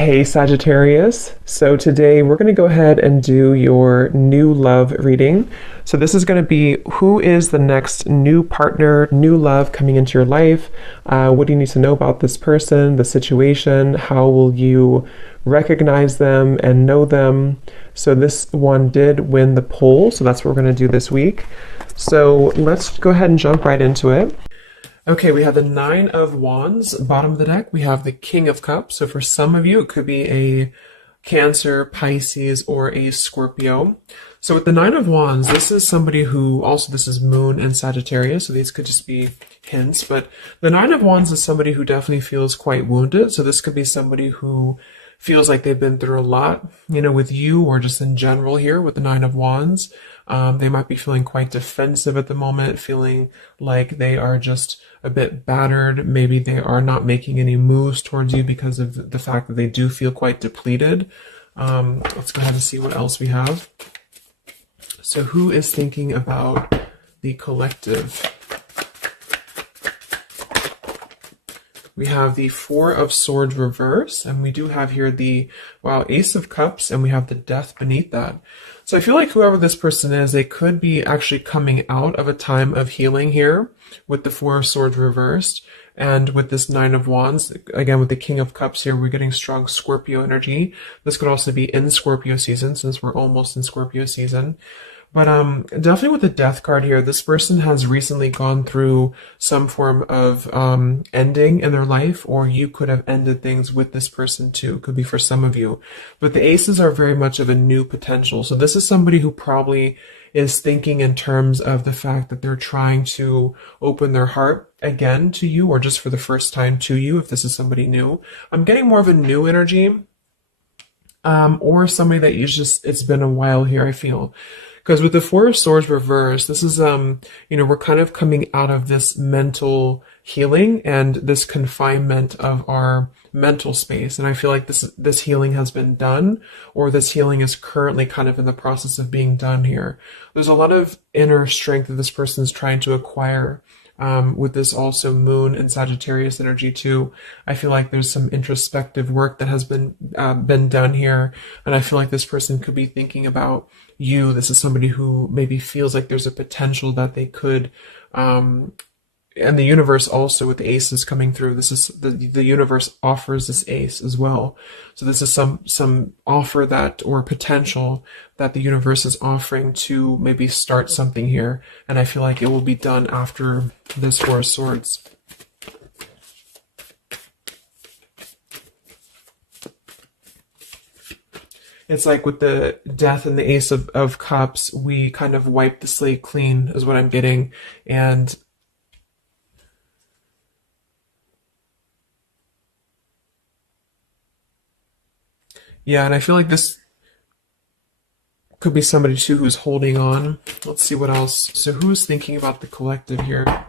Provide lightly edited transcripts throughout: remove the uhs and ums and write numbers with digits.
Hey Sagittarius. So today we're going to go ahead and do your new love reading. So this is going to be who is the next new partner, new love coming into your life. What do you need to know about this person, the situation? How will you recognize them and know them? So this one did win the poll. So that's what we're going to do this week. So let's go ahead and jump right into it. Okay, we have the Nine of Wands, bottom of the deck. We have the King of Cups. So for some of you, it could be a Cancer, Pisces, or a Scorpio. So with the Nine of Wands, this is somebody who, also this is Moon and Sagittarius, so these could just be hints, but the Nine of Wands is somebody who definitely feels quite wounded. So this could be somebody who feels like they've been through a lot, with you or just in general here with the Nine of Wands. They might be feeling quite defensive at the moment, feeling like they are just a bit battered. Maybe they are not making any moves towards you because of the fact that they do feel quite depleted. Let's go ahead and see what else we have. So who is thinking about the collective? We have the Four of Swords reverse, and we do have here the, Ace of Cups, and we have the Death beneath that. So I feel like whoever this person is, they could be actually coming out of a time of healing here with the Four of Swords reversed, and with this Nine of Wands, again with the King of Cups here, we're getting strong Scorpio energy. This could also be in Scorpio season, since we're almost in Scorpio season. But definitely with the Death card here, this person has recently gone through some form of ending in their life, or you could have ended things with this person too. Could be for some of you. But the aces are very much of a new potential. So this is somebody who probably is thinking in terms of the fact that they're trying to open their heart again to you, or just for the first time to you, if this is somebody new. I'm getting more of a new energy, or somebody that it's been a while here, I feel. Because with the Four of Swords reversed, this is, we're kind of coming out of this mental healing and this confinement of our mental space. And I feel like this healing has been done, or this healing is currently kind of in the process of being done here. There's a lot of inner strength that this person is trying to acquire. With this also Moon and Sagittarius energy too. I feel like there's some introspective work that has been done here, and I feel like this person could be thinking about you. This is somebody who maybe feels like there's a potential that they could, and the universe also with the aces coming through. This is the universe offers this ace as well. So this is some offer that, or potential that the universe is offering to maybe start something here. And I feel like it will be done after this Four of Swords. It's like with the Death and the Ace of Cups, we kind of wipe the slate clean is what I'm getting. And yeah, and I feel like this could be somebody too who's holding on. Let's see what else. So who's thinking about the collective here?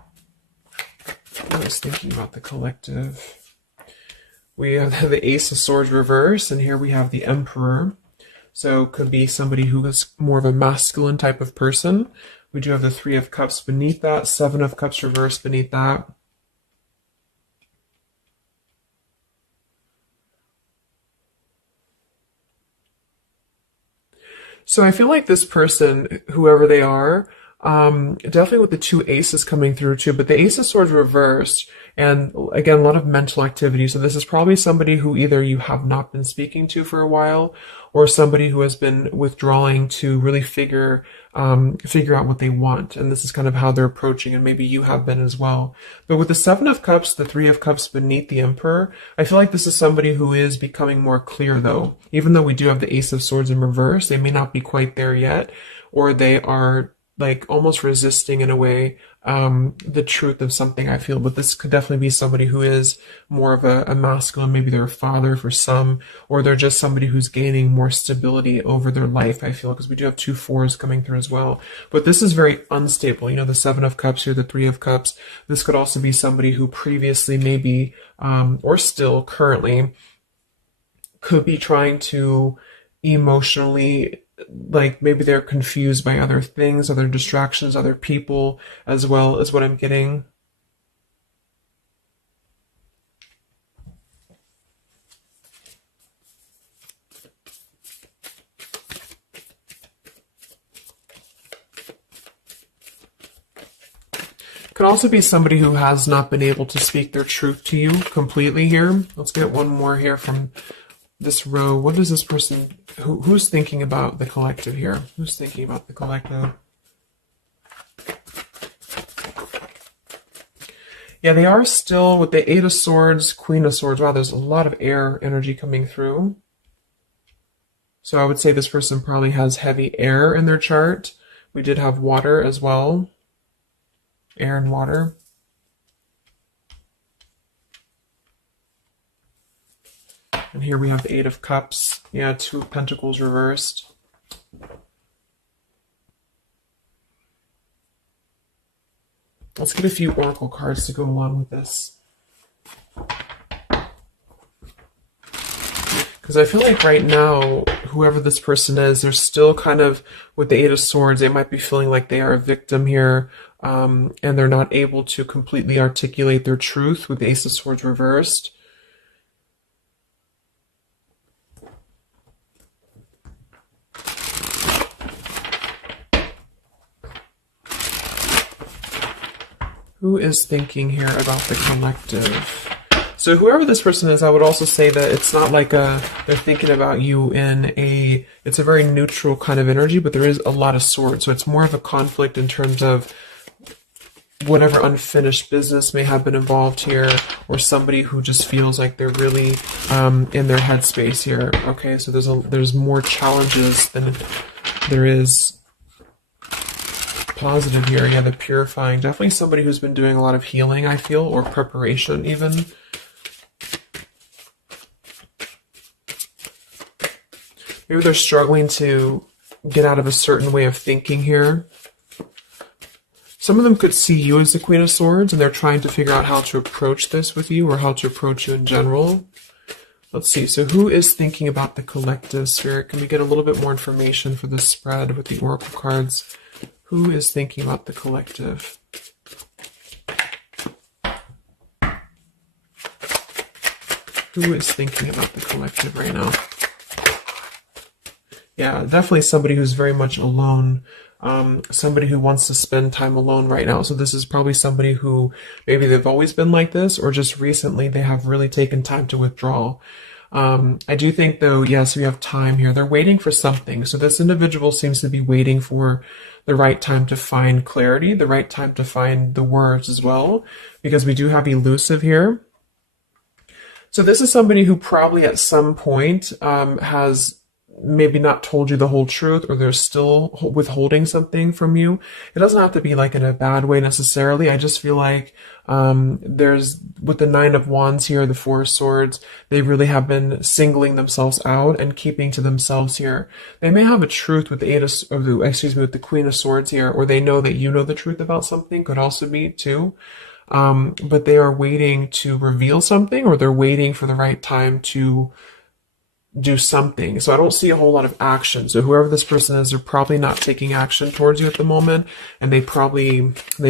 Who's thinking about the collective? We have the Ace of Swords reverse, and here we have the Emperor. So could be somebody who is more of a masculine type of person. We do have the Three of Cups beneath that, Seven of Cups reverse beneath that. So I feel like this person, whoever they are, definitely with the two aces coming through too, but the Ace of Swords reversed, and again, a lot of mental activity. So this is probably somebody who either you have not been speaking to for a while, or somebody who has been withdrawing to really figure out what they want. And this is kind of how they're approaching, and maybe you have been as well. But with the Seven of Cups, the Three of Cups beneath the Emperor, I feel like this is somebody who is becoming more clear though. Even though we do have the Ace of Swords in reverse, they may not be quite there yet, or they are like almost resisting in a way the truth of something, I feel. But this could definitely be somebody who is more of a masculine. Maybe they're a father for some, or they're just somebody who's gaining more stability over their life, I feel, because we do have two fours coming through as well. But this is very unstable. The Seven of Cups here, the Three of Cups. This could also be somebody who previously maybe, or still currently, could be trying to emotionally, like maybe they're confused by other things, other distractions, other people, as well as what I'm getting. Could also be somebody who has not been able to speak their truth to you completely here. Let's get one more here from this row. What is this person, who's thinking about the collective here? Who's thinking about the collective? Yeah, they are still with the Eight of Swords, Queen of Swords. Wow, there's a lot of air energy coming through. So I would say this person probably has heavy air in their chart. We did have water as well. Air and water. And here we have the Eight of Cups. Yeah, Two of Pentacles reversed. Let's get a few oracle cards to go along with this. Because I feel like right now, whoever this person is, they're still kind of, with the Eight of Swords, they might be feeling like they are a victim here, and they're not able to completely articulate their truth with the Ace of Swords reversed. Who is thinking here about the collective? So whoever this person is, I would also say that it's not like they're thinking about you in it's a very neutral kind of energy, but there is a lot of swords. So it's more of a conflict in terms of whatever unfinished business may have been involved here, or somebody who just feels like they're really in their headspace here. Okay, so there's more challenges than there is positive here. Yeah, the purifying. Definitely somebody who's been doing a lot of healing, I feel, or preparation even. Maybe they're struggling to get out of a certain way of thinking here. Some of them could see you as the Queen of Swords, and they're trying to figure out how to approach this with you, or how to approach you in general. Let's see. So who is thinking about the collective, Spirit? Can we get a little bit more information for this spread with the oracle cards? Who is thinking about the collective? Who is thinking about the collective right now? Yeah, definitely somebody who's very much alone. Somebody who wants to spend time alone right now. So this is probably somebody who maybe they've always been like this, or just recently they have really taken time to withdraw. I do think though, yes, we have time here. They're waiting for something. So this individual seems to be waiting for the right time to find clarity, the right time to find the words as well, because we do have elusive here. So this is somebody who probably at some point has maybe not told you the whole truth, or they're still withholding something from you. It doesn't have to be like in a bad way necessarily. I just feel like there's, with the Nine of Wands here, the Four of Swords, they really have been singling themselves out and keeping to themselves here. They may have a truth with the with the Queen of Swords here, or they know that you know the truth about something, could also be too. But they are waiting to reveal something, or they're waiting for the right time to do something. So I don't see a whole lot of action. So whoever this person is, they're probably not taking action towards you at the moment, and they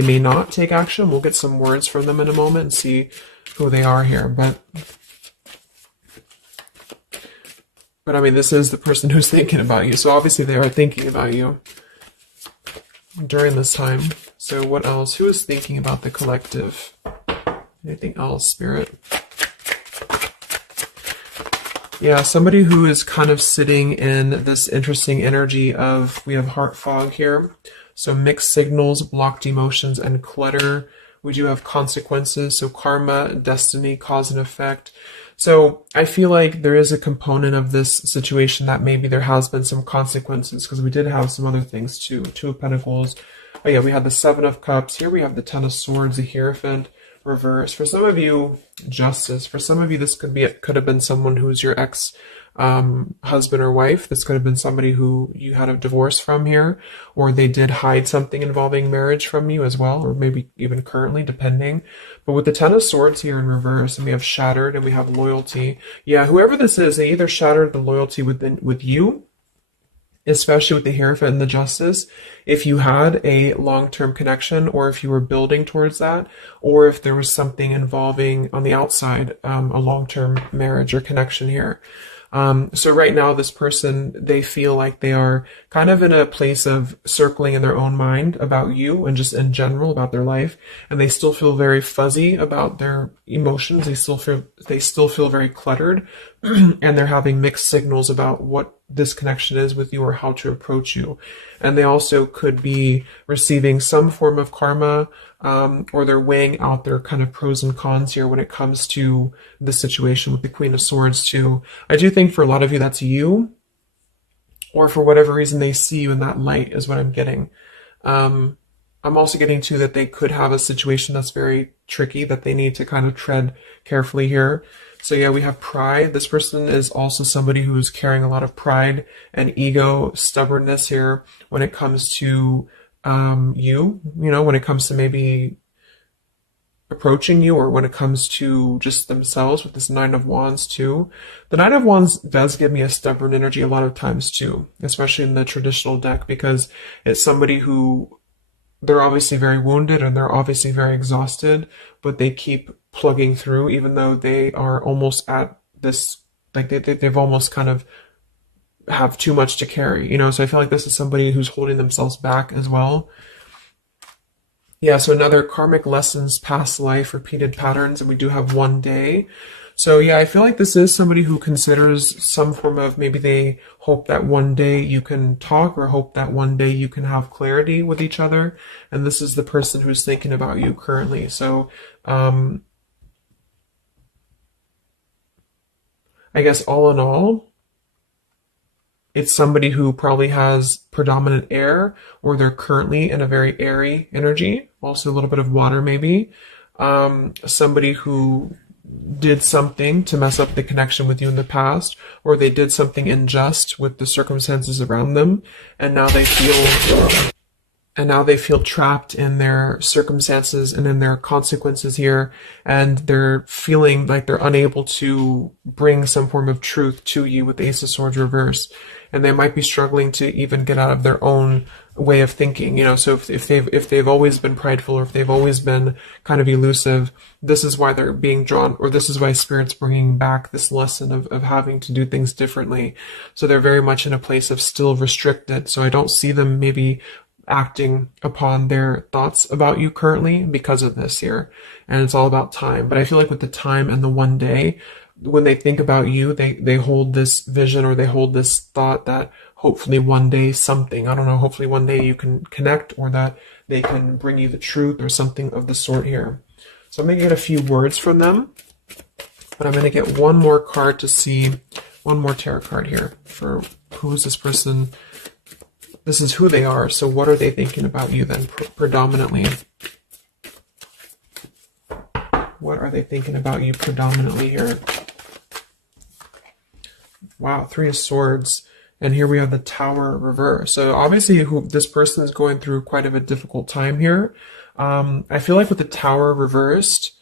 may not take action. We'll get some words from them in a moment and see who they are here. But I mean, this is the person who's thinking about you. So obviously they are thinking about you during this time. So what else? Who is thinking about the collective? Anything else, Spirit? Yeah, somebody who is kind of sitting in this interesting energy of, we have heart fog here. So mixed signals, blocked emotions, and clutter. We do have consequences. So karma, destiny, cause and effect. So I feel like there is a component of this situation that maybe there has been some consequences, because we did have some other things too. Two of Pentacles. Oh yeah, we had the Seven of Cups. Here we have the Ten of Swords, the Hierophant. Reverse. For some of you, Justice. For some of you, this could have been someone who's your ex husband or wife. This could have been somebody who you had a divorce from here, or they did hide something involving marriage from you as well, or maybe even currently, depending. But with the Ten of Swords here in reverse, and we have shattered, and we have loyalty. Yeah, whoever this is, they either shattered the loyalty with you, especially with the Hierophant and the Justice, if you had a long-term connection, or if you were building towards that, or if there was something involving on the outside, a long-term marriage or connection here. So right now, this person, they feel like they are kind of in a place of circling in their own mind about you and just in general about their life. And they still feel very fuzzy about their emotions. They still feel very cluttered and they're having mixed signals about what this connection is with you or how to approach you. And they also could be receiving some form of karma, or they're weighing out their kind of pros and cons here when it comes to the situation with the Queen of Swords too. I do think for a lot of you that's you, or for whatever reason they see you in that light is what I'm getting. I'm also getting too that they could have a situation that's very tricky that they need to kind of tread carefully here. So yeah, we have pride. This person is also somebody who's carrying a lot of pride and ego, stubbornness here when it comes to when it comes to maybe approaching you, or when it comes to just themselves with this Nine of Wands too. The Nine of Wands does give me a stubborn energy a lot of times too, especially in the traditional deck, because it's somebody who, they're obviously very wounded and they're obviously very exhausted, but they keep plugging through even though they are almost at this, like they've almost kind of have too much to carry, so I feel like this is somebody who's holding themselves back as well. Yeah, so another karmic lessons, past life, repeated patterns, and we do have one day. So yeah, I feel like this is somebody who considers some form of, maybe they hope that one day you can talk, or hope that one day you can have clarity with each other. And this is the person who's thinking about you currently. So I guess all in all, it's somebody who probably has predominant air, or they're currently in a very airy energy. Also a little bit of water maybe. Somebody who did something to mess up the connection with you in the past, or they did something unjust with the circumstances around them, and now they feel trapped in their circumstances and in their consequences here, and they're feeling like they're unable to bring some form of truth to you with the Ace of Swords reverse. And they might be struggling to even get out of their own way of thinking, so if they've always been prideful, or if they've always been kind of elusive, this is why they're being drawn, or this is why Spirit's bringing back this lesson of having to do things differently. So they're very much in a place of still restricted. So I don't see them maybe acting upon their thoughts about you currently because of this here. And it's all about time. But I feel like with the time and the one day, when they think about you, they hold this vision, or they hold this thought that hopefully one day something, I don't know, hopefully one day you can connect, or that they can bring you the truth or something of the sort here. So I'm going to get a few words from them, but I'm going to get one more card to see, one more tarot card here for who is this person. This is who they are. So what are they thinking about you then predominantly? What are they thinking about you predominantly here? Wow, Three of Swords. And here we have the Tower reverse. So obviously this person is going through quite of a difficult time here. I feel like with the Tower reversed,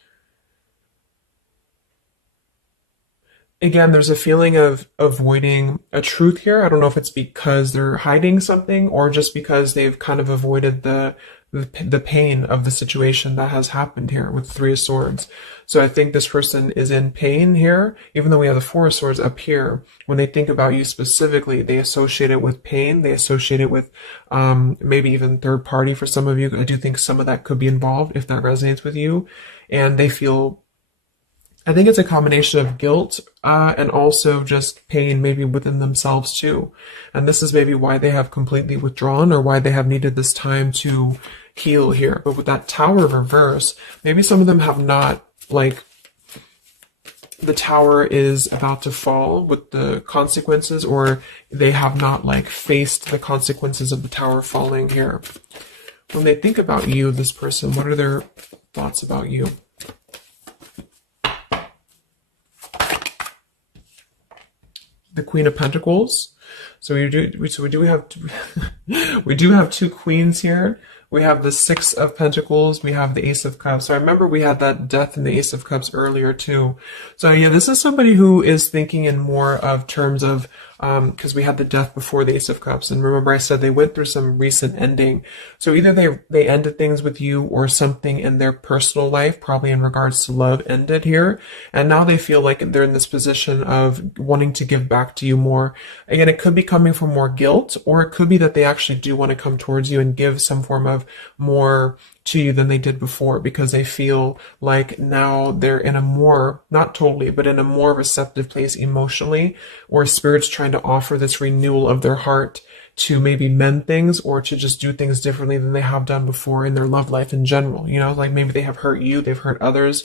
again, there's a feeling of avoiding a truth here. I don't know if it's because they're hiding something, or just because they've kind of avoided the pain of the situation that has happened here with Three of Swords. So I think this person is in pain here, even though we have the Four of Swords up here. When they think about you specifically, they associate it with pain. They associate it with maybe even third party for some of you. I do think some of that could be involved if that resonates with you. And they feel, I think it's a combination of guilt and also just pain maybe within themselves too. And this is maybe why they have completely withdrawn, or why they have needed this time to heal here. But with that Tower reverse, maybe some of them have not, like, the tower is about to fall with the consequences, or they have not like faced the consequences of the tower falling here. When they think about you, this person, what are their thoughts about you? The Queen of Pentacles. So we do have we do have two queens here. We have the Six of Pentacles. We have the Ace of Cups. So I remember we had that Death and the Ace of Cups earlier too. So yeah, this is somebody who is thinking in more of terms of, because we had the Death before the Ace of Cups. And remember I said they went through some recent ending. So either they ended things with you, or something in their personal life, probably in regards to love, ended here. And now they feel like they're in this position of wanting to give back to you more. Again, it could be coming from more guilt, or it could be that they actually do want to come towards you and give some form of more to you than they did before, because they feel like now they're in a more, not totally, but in a more receptive place emotionally, or spirit's trying to offer this renewal of their heart to maybe mend things, or to just do things differently than they have done before in their love life in general. You know, like maybe they have hurt you, they've hurt others.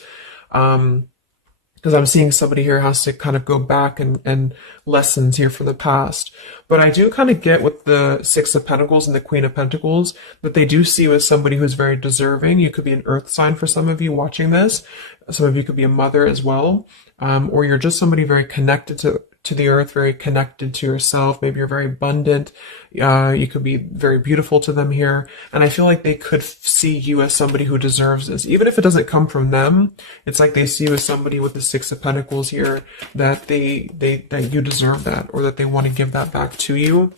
Because I'm seeing somebody here has to kind of go back and lessons here from the past. But I do kind of get with the Six of Pentacles and the Queen of Pentacles that they do see you as somebody who's very deserving. You could be an earth sign for some of you watching this. Some of you could be a mother as well. Or you're just somebody very connected to the earth, very connected to yourself. Maybe you're very abundant. You could be very beautiful to them here. And I feel like they could see you as somebody who deserves this. Even if it doesn't come from them, it's like they see you as somebody with the Six of Pentacles here, that that you deserve that, or that they want to give that back to you.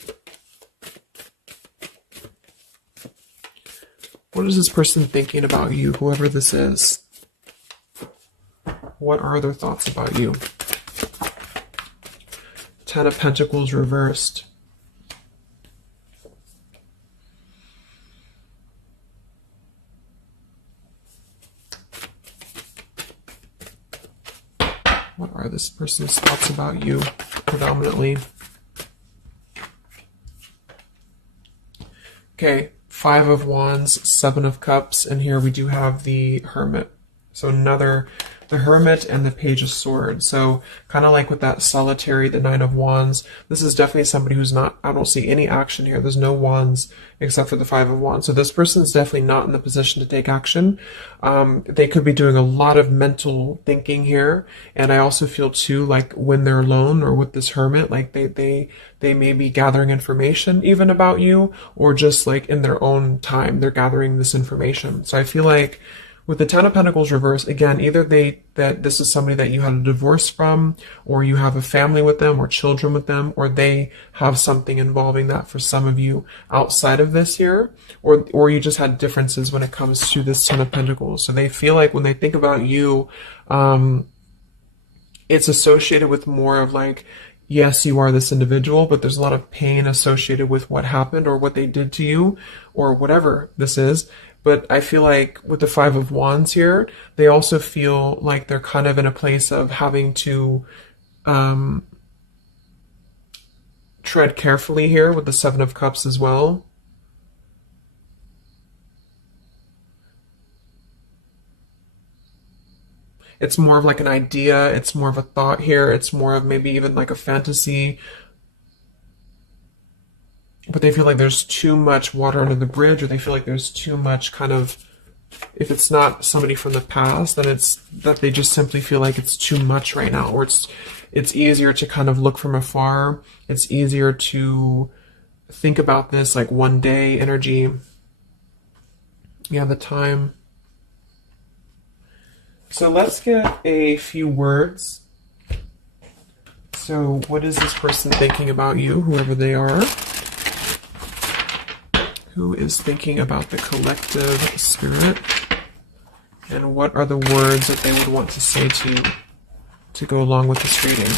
What is this person thinking about you, whoever this is? What are their thoughts about you? Ten of Pentacles reversed. What are this person's thoughts about you, predominantly? Okay, Five of Wands, Seven of Cups, and here we do have the Hermit. So the Hermit and the Page of Swords. So kind of like with that solitary, the Nine of Wands, this is definitely somebody who's not, I don't see any action here. There's no wands except for the Five of Wands. So this person is definitely not in the position to take action. They could be doing a lot of mental thinking here. And I also feel too, like when they're alone or with this Hermit, like they may be gathering information even about you, or just like in their own time, they're gathering this information. So I feel like with the Ten of Pentacles reversed, again, either that this is somebody that you had a divorce from, or you have a family with them, or children with them, or they have something involving that for some of you outside of this here, or you just had differences when it comes to this Ten of Pentacles. So they feel like when they think about you, it's associated with more of like, yes, you are this individual, but there's a lot of pain associated with what happened or what they did to you, or whatever this is. But I feel like with the Five of Wands here, they also feel like they're kind of in a place of having to tread carefully here with the Seven of Cups as well. It's more of like an idea. It's more of a thought here. It's more of maybe even like a fantasy. But they feel like there's too much water under the bridge, or they feel like there's too much kind of, if it's not somebody from the past, then it's that they just simply feel like it's too much right now, or it's easier to kind of look from afar. It's easier to think about this like one day energy. Yeah, the time. So let's get a few words. So what is this person thinking about you, whoever they are? Who is thinking about the collective spirit? And what are the words that they would want to say to you to go along with this reading?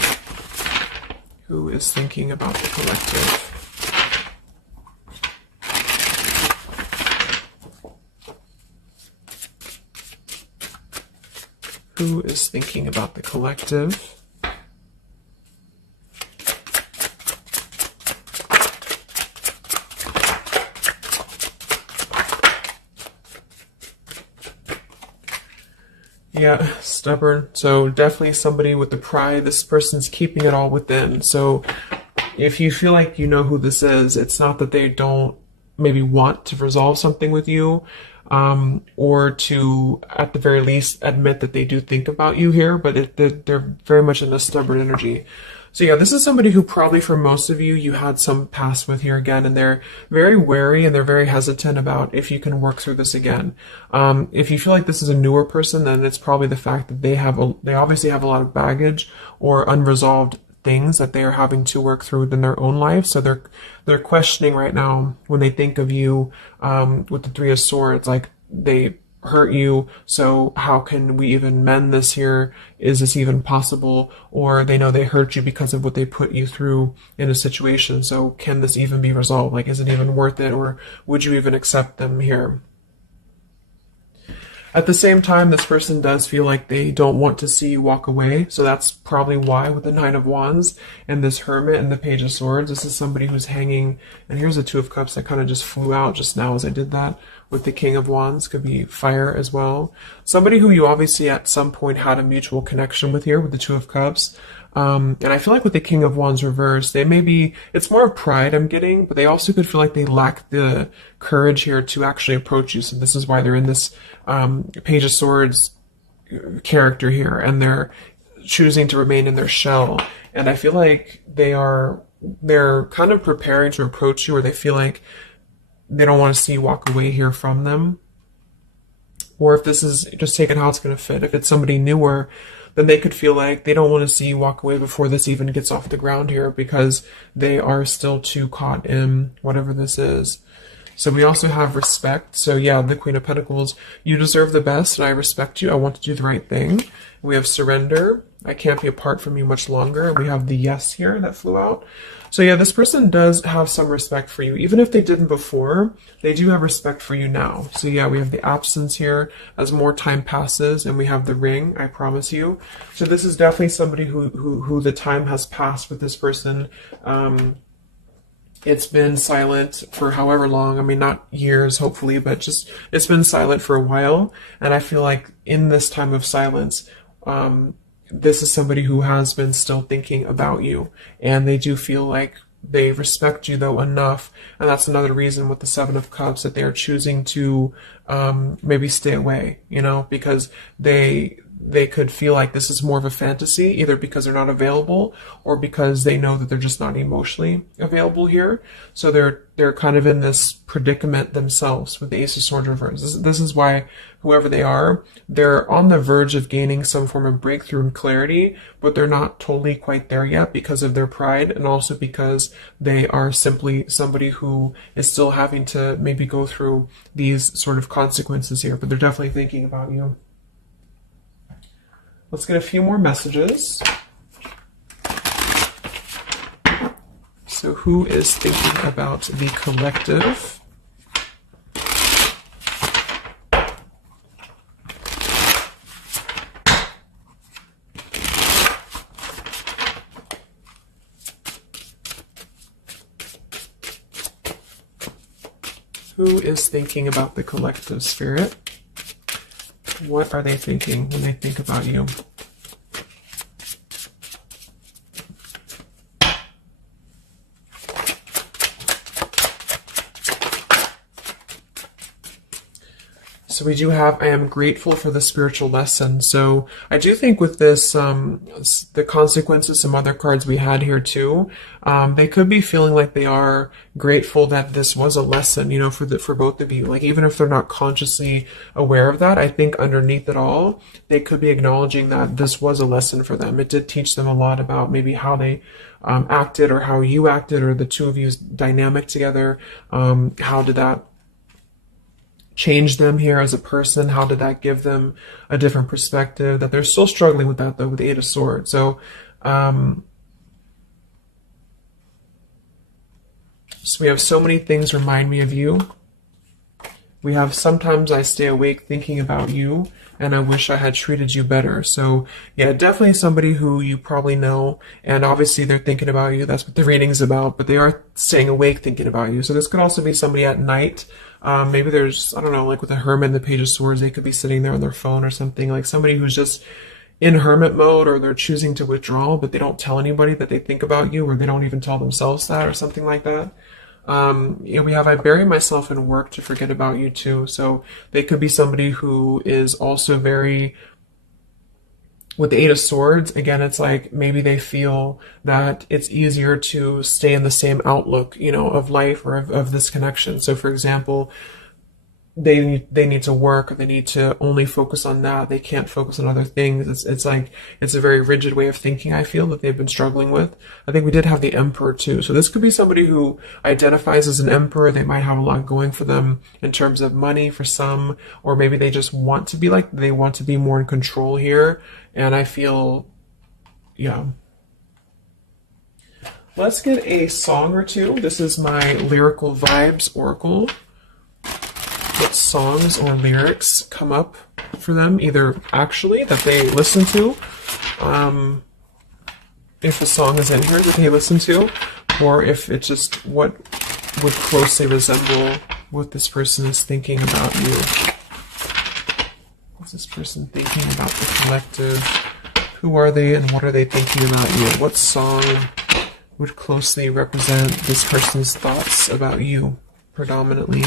Who is thinking about the collective? Who is thinking about the collective? Yeah, stubborn. So definitely somebody with the pride. This person's keeping it all within. So if you feel like you know who this is, it's not that they don't maybe want to resolve something with you, or to, at the very least, admit that they do think about you here, but they're very much in a stubborn energy. So yeah, this is somebody who probably for most of you, you had some past with here again, and they're very wary and they're very hesitant about if you can work through this again. If you feel like this is a newer person, then it's probably the fact that they obviously have a lot of baggage or unresolved things that they are having to work through within their own life. So they're questioning right now when they think of you with the Three of Swords, like they hurt you, so how can we even mend this here? Is this even possible? Or they know they hurt you because of what they put you through in a situation, so can this even be resolved? Like, is it even worth it, or would you even accept them here? At the same time, this person does feel like they don't want to see you walk away, so that's probably why with the Nine of Wands and this Hermit and the Page of Swords, this is somebody who's hanging, and here's the Two of Cups that kind of just flew out just now as I did that. With the King of Wands, could be fire as well. Somebody who you obviously at some point had a mutual connection with here with the Two of Cups. And I feel like with the King of Wands reversed, they may be, it's more of pride I'm getting, but they also could feel like they lack the courage here to actually approach you. So this is why they're in this Page of Swords character here, and they're choosing to remain in their shell. And I feel like they're kind of preparing to approach you, or they feel like they don't want to see you walk away here from them. Or if this is just taking how it's going to fit, if it's somebody newer, then they could feel like they don't want to see you walk away before this even gets off the ground here, because they are still too caught in whatever this is. So we also have respect. So yeah, the Queen of Pentacles, you deserve the best and I respect you. I want to do the right thing. We have surrender. I can't be apart from you much longer. We have the yes here that flew out. So yeah, this person does have some respect for you. Even if they didn't before, they do have respect for you now. So yeah, we have the absence here as more time passes, and we have the ring, I promise you. So this is definitely somebody who the time has passed with this person. It's been silent for however long. I mean, not years, hopefully, but just it's been silent for a while. And I feel like in this time of silence, this is somebody who has been still thinking about you, and they do feel like they respect you though enough. And that's another reason with the Seven of Cups that they are choosing to maybe stay away, you know, because they could feel like this is more of a fantasy, either because they're not available or because they know that they're just not emotionally available here. So they're kind of in this predicament themselves with the Ace of Swords reversed. This is why whoever they are, they're on the verge of gaining some form of breakthrough and clarity, but they're not totally quite there yet because of their pride, and also because they are simply somebody who is still having to maybe go through these sort of consequences here, but they're definitely thinking about you. Let's get a few more messages. So who is thinking about the collective? Who is thinking about the collective, Spirit? What are they thinking when they think about you? So we do have, I am grateful for the spiritual lesson. So I do think with this, the consequences, some other cards we had here too, they could be feeling like they are grateful that this was a lesson, you know, for both of you. Like, even if they're not consciously aware of that, I think underneath it all, they could be acknowledging that this was a lesson for them. It did teach them a lot about maybe how they acted, or how you acted, or the two of you's dynamic together. How did that change them here as a person? How did that give them a different perspective? That they're still struggling with that though, with the Eight of Swords. So, so we have so many things remind me of you. We have sometimes I stay awake thinking about you, and I wish I had treated you better. So yeah, definitely somebody who you probably know, and obviously they're thinking about you. That's what the reading's about, but they are staying awake thinking about you. So this could also be somebody at night. Maybe there's, I don't know, like with the Hermit and the Page of Swords, they could be sitting there on their phone or something, like somebody who's just in hermit mode, or they're choosing to withdraw, but they don't tell anybody that they think about you, or they don't even tell themselves that, or something like that. You know, we have, I bury myself in work to forget about you too. So they could be somebody who is also very with the Eight of Swords, again, it's like maybe they feel that it's easier to stay in the same outlook, you know, of life or of this connection. So for example, they need to work, or they need to only focus on that. They can't focus on other things. It's like, it's a very rigid way of thinking, I feel, that they've been struggling with. I think we did have the Emperor too. So this could be somebody who identifies as an Emperor. They might have a lot going for them in terms of money for some, or maybe they just want to be like, they want to be more in control here. And I feel, yeah. Let's get a song or two. This is my Lyrical Vibes Oracle. What songs or lyrics come up for them, either actually that they listen to, if a song is in here that they listen to, or if it's just what would closely resemble what this person is thinking about you. What's this person thinking about the collective? Who are they and what are they thinking about you? What song would closely represent this person's thoughts about you predominantly?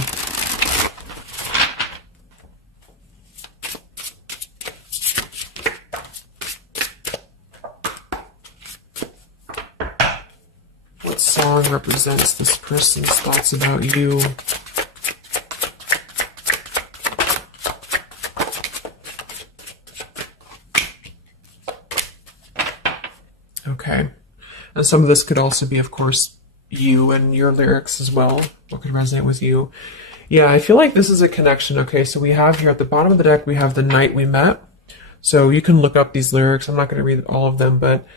Song represents this person's thoughts about you. Okay. And some of this could also be, of course, you and your lyrics as well. What could resonate with you? Yeah, I feel like this is a connection. Okay, so we have here at the bottom of the deck, we have The Night We Met. So you can look up these lyrics. I'm not going to read all of them, but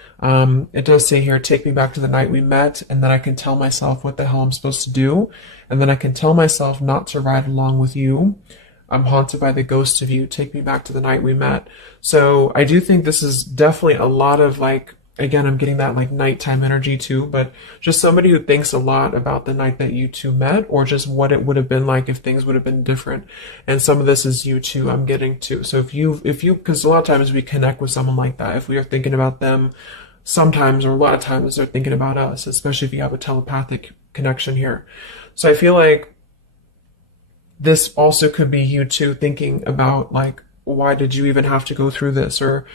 it does say here, take me back to the night we met, and then I can tell myself what the hell I'm supposed to do, and then I can tell myself not to ride along with you. I'm haunted by the ghost of you. Take me back to the night we met. So I do think this is definitely a lot of, like, again, I'm getting that like nighttime energy too, but just somebody who thinks a lot about the night that you two met, or just what it would have been like if things would have been different. And some of this is you too, I'm getting to. So if you, because a lot of times we connect with someone like that, if we are thinking about them sometimes, or a lot of times they're thinking about us, especially if you have a telepathic connection here. So I feel like this also could be you too thinking about, like, why did you even have to go through this? Or,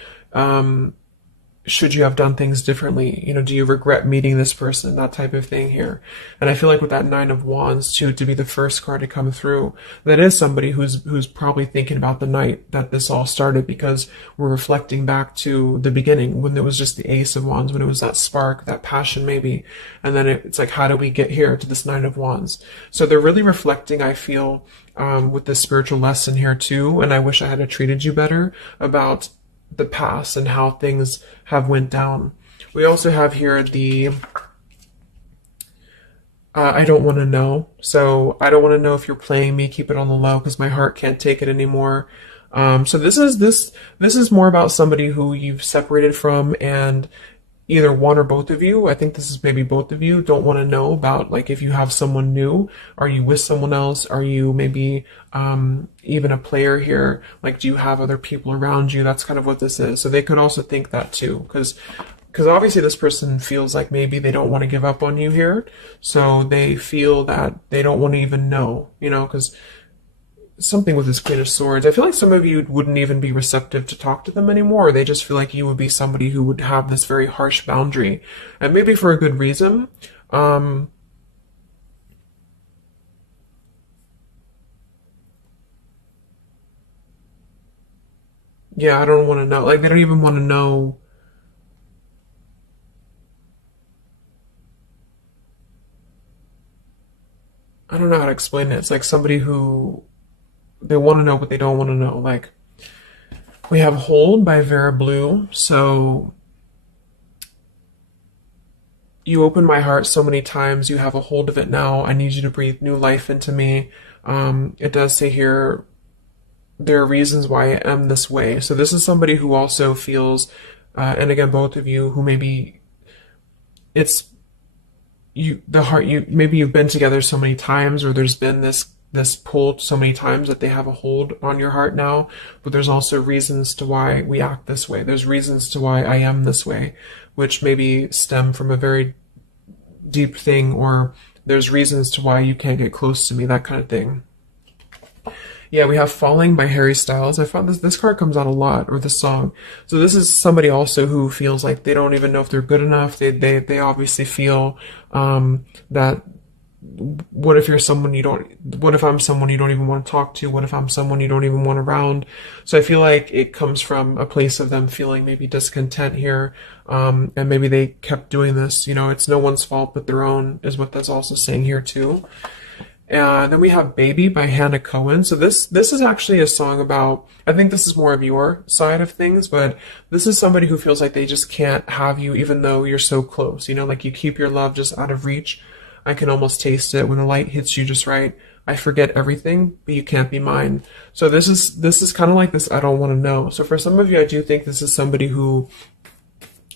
should you have done things differently? You know, do you regret meeting this person? That type of thing here. And I feel like with that Nine of Wands too, to be the first card to come through, that is somebody who's probably thinking about the night that this all started, because we're reflecting back to the beginning when it was just the Ace of Wands, when it was that spark, that passion maybe. And then it's like, how do we get here to this Nine of Wands? So they're really reflecting, I feel, with this spiritual lesson here too. And I wish I had treated you better about the past and how things have went down. We also have here the I don't want to know. So I don't want to know if you're playing me. Keep it on the low because my heart can't take it anymore. So this is more about somebody who you've separated from, and either one or both of you, I think this is maybe both of you, don't want to know about, like, if you have someone new. Are you with someone else? Are you maybe even a player here? Like, do you have other people around you? That's kind of what this is. So they could also think that too, because obviously this person feels like maybe they don't want to give up on you here. So they feel that they don't want to even know, you know, because something with this Queen of Swords, I feel like some of you wouldn't even be receptive to talk to them anymore. Or they just feel like you would be somebody who would have this very harsh boundary, and maybe for a good reason. Yeah, I don't want to know. Like, they don't even want to know. I don't know how to explain it. It's like somebody who, they want to know, but they don't want to know. Like, we have Hold by Vera Blue. So you opened my heart so many times. You have a hold of it now. I need you to breathe new life into me. It does say here, there are reasons why I am this way. So this is somebody who also feels, and again, both of you, who maybe it's you, the heart, you, maybe you've been together so many times, or there's been this pull so many times that they have a hold on your heart now, but there's also reasons to why we act this way. There's reasons to why I am this way, which maybe stem from a very deep thing, or there's reasons to why you can't get close to me, that kind of thing. Yeah, we have Falling by Harry Styles. I found this card comes out a lot, or this song. So this is somebody also who feels like they don't even know if they're good enough. They obviously feel that what if you're someone you don't, what if I'm someone you don't even want to talk to? What if I'm someone you don't even want around? So I feel like it comes from a place of them feeling maybe discontent here. And maybe they kept doing this, you know, it's no one's fault but their own, is what that's also saying here too. And then we have Baby by Hannah Cohen. So this is actually a song about, I think this is more of your side of things, but this is somebody who feels like they just can't have you even though you're so close. You know, like you keep your love just out of reach. I can almost taste it when the light hits you just right. I forget everything, but you can't be mine. So this is kind of like this I don't want to know. So for some of you, I do think this is somebody who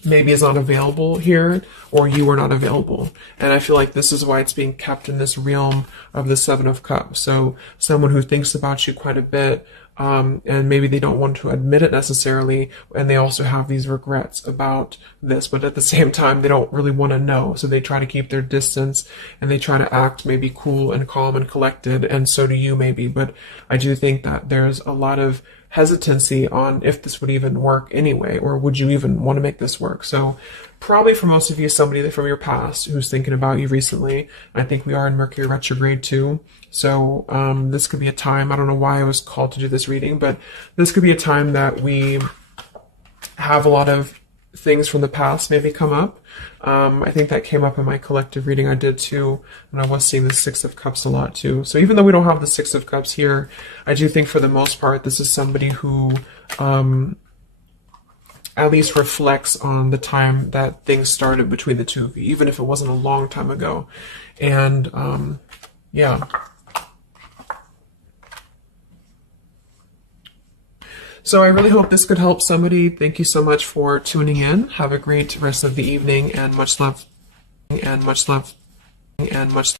maybe is not available here, or you are not available. And I feel like this is why it's being kept in this realm of the Seven of Cups. So someone who thinks about you quite a bit, and maybe they don't want to admit it necessarily, and they also have these regrets about this, but at the same time, they don't really want to know. So they try to keep their distance, and they try to act maybe cool and calm and collected, and so do you maybe. But I do think that there's a lot of hesitancy on if this would even work anyway, or would you even want to make this work? So probably for most of you, somebody from your past who's thinking about you recently. I think we are in Mercury retrograde too. So this could be a time, I don't know why I was called to do this reading, but this could be a time that we have a lot of things from the past maybe come up. I think that came up in my collective reading I did too, and I was seeing the Six of Cups a lot too. So even though we don't have the Six of Cups here, I do think for the most part this is somebody who at least reflects on the time that things started between the two of you, even if it wasn't a long time ago. And yeah. So I really hope this could help somebody. Thank you so much for tuning in. Have a great rest of the evening, and much love, and much love, and much